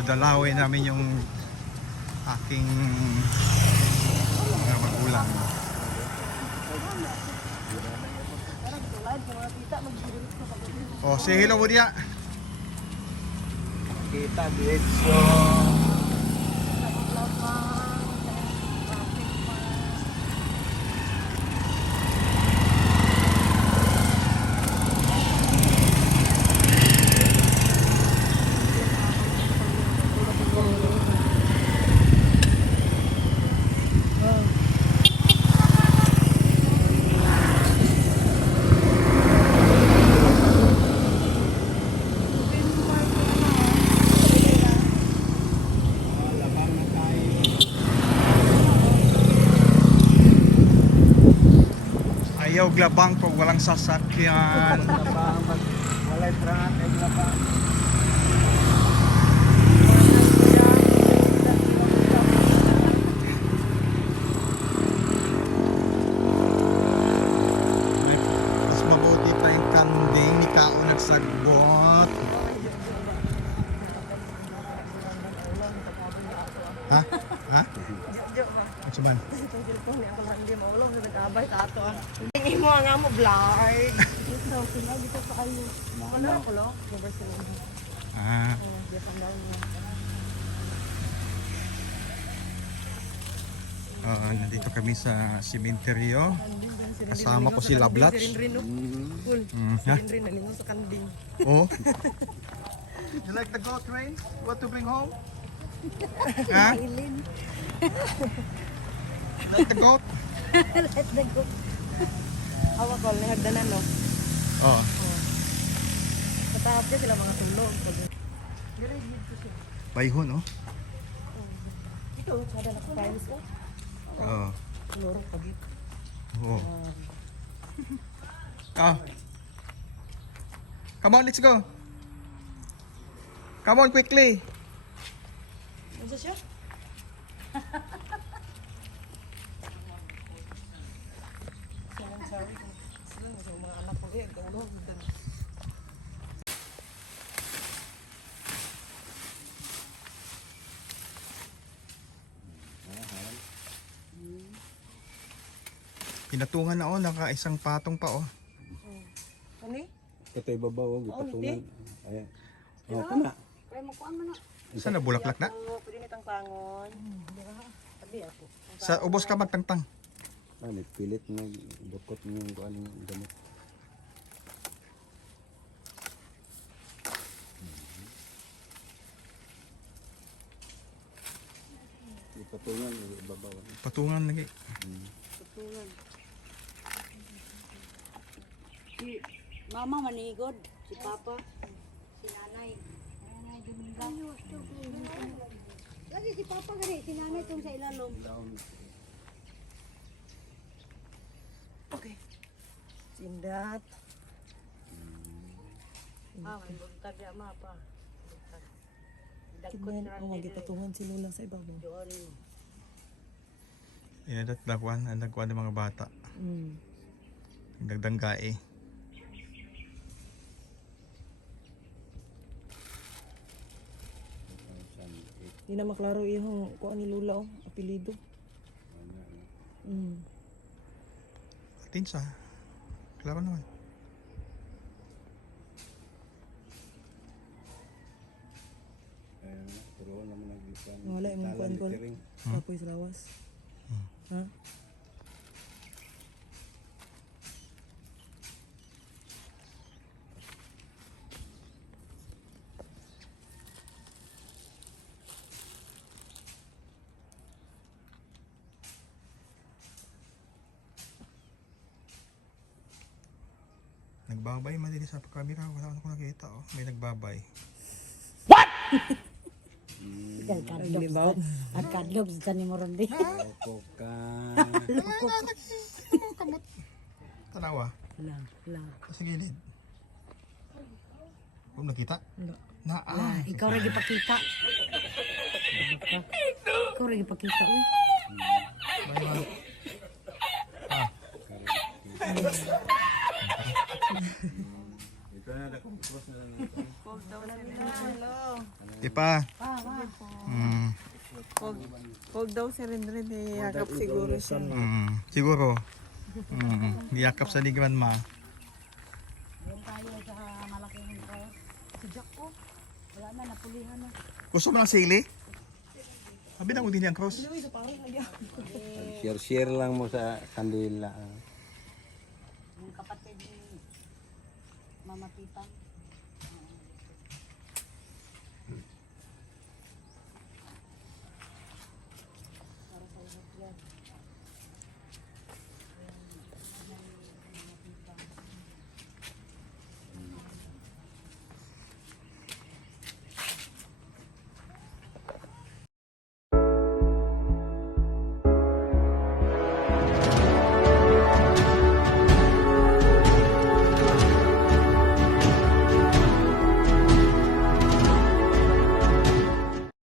Dadalawin namin yung aking mga magulang. Oh, say hello mo diya. Kita dito. Ayaw glabang pag walang sasakyan. Walay trangat ay labang. Mas mabuti pa yung kanding ni Kao nagsagbot. Ha? Ha? Ano man? Tingin mo nga mo blurred. Ito, sila dito sa kayo. Ano ako lo? Barcelona. Ah, nandito kami sa sementeryo. Kasama ko si Lablats. Cool. Ha? Rin nalingon sa kanding. Oh. You like the goat rain? What to bring home? Ha? Ilin. You like the goat? Let the go. Awa ko, nagdanan no. Oh. Katahap niya sila mga tulog. Bayhon, oh. Ito, kada nakapiles ko. Oh. Loro pagit. Oh. Ah. Come on, let's go. Come on quickly. Ano siya? Sorry. Sila sa mga anak ko eh. Tulog. Pinatungan na, oh. Naka isang patong pa, oh. Ano eh? Ito yung babaw, ipatungan. Ayan. Oh, Ah. kana. Kaya makuhaan mo na. Saan na bulaklak na? Pwede nitang tangon. Sabi ako. Sa ubos ka magtangtang. Ano, pilit na bukot ng kuan ng gamot. Ipatungan, ibabaw. Patungan lagi. Tutungan. Si Mama manigod, si Papa, si Nanay. Nanay Domingo. Lagi si Papa gani, si Nanay tong sa ilalom. Okay. Sindat. Ah, may buntag ya mapa. Dagkot na rin. Magipatungan si Lola sa ibabaw. Doon. Yan, dagwan ng mga bata. Dagdanggae. Hindi na maklaro yung kuha ni Lola, oh, apelido. Tinsa. Klaro naman. Pero naman naglipan. Wala yung kuan ko. Apoy sa lawas. Ha? Nagbabay madili sa camera. Wala ko nakita, oh. May nagbabay. Libaw. At kadlog sa ni Morondi. Opo ka. Kamot. Tanawa. Lang. Sa gilid. Kung nakita? Wala. Ikaw rin ipakita. Ikaw rin ipakita. Uy. Bye, Ito na, cross na lang. Di pa. Pa, Huwag daw si Rindrin, yakap siguro siya. Siguro. Niyakap sa ni grandma. Doon tayo sa malaking cross. Si Jack ko. Wala na, napulihan na. Gusto mo ng sili? Sabi na ko din yung cross. Share-share lang mo sa kandila. Yung kapatid ni Mama Tita.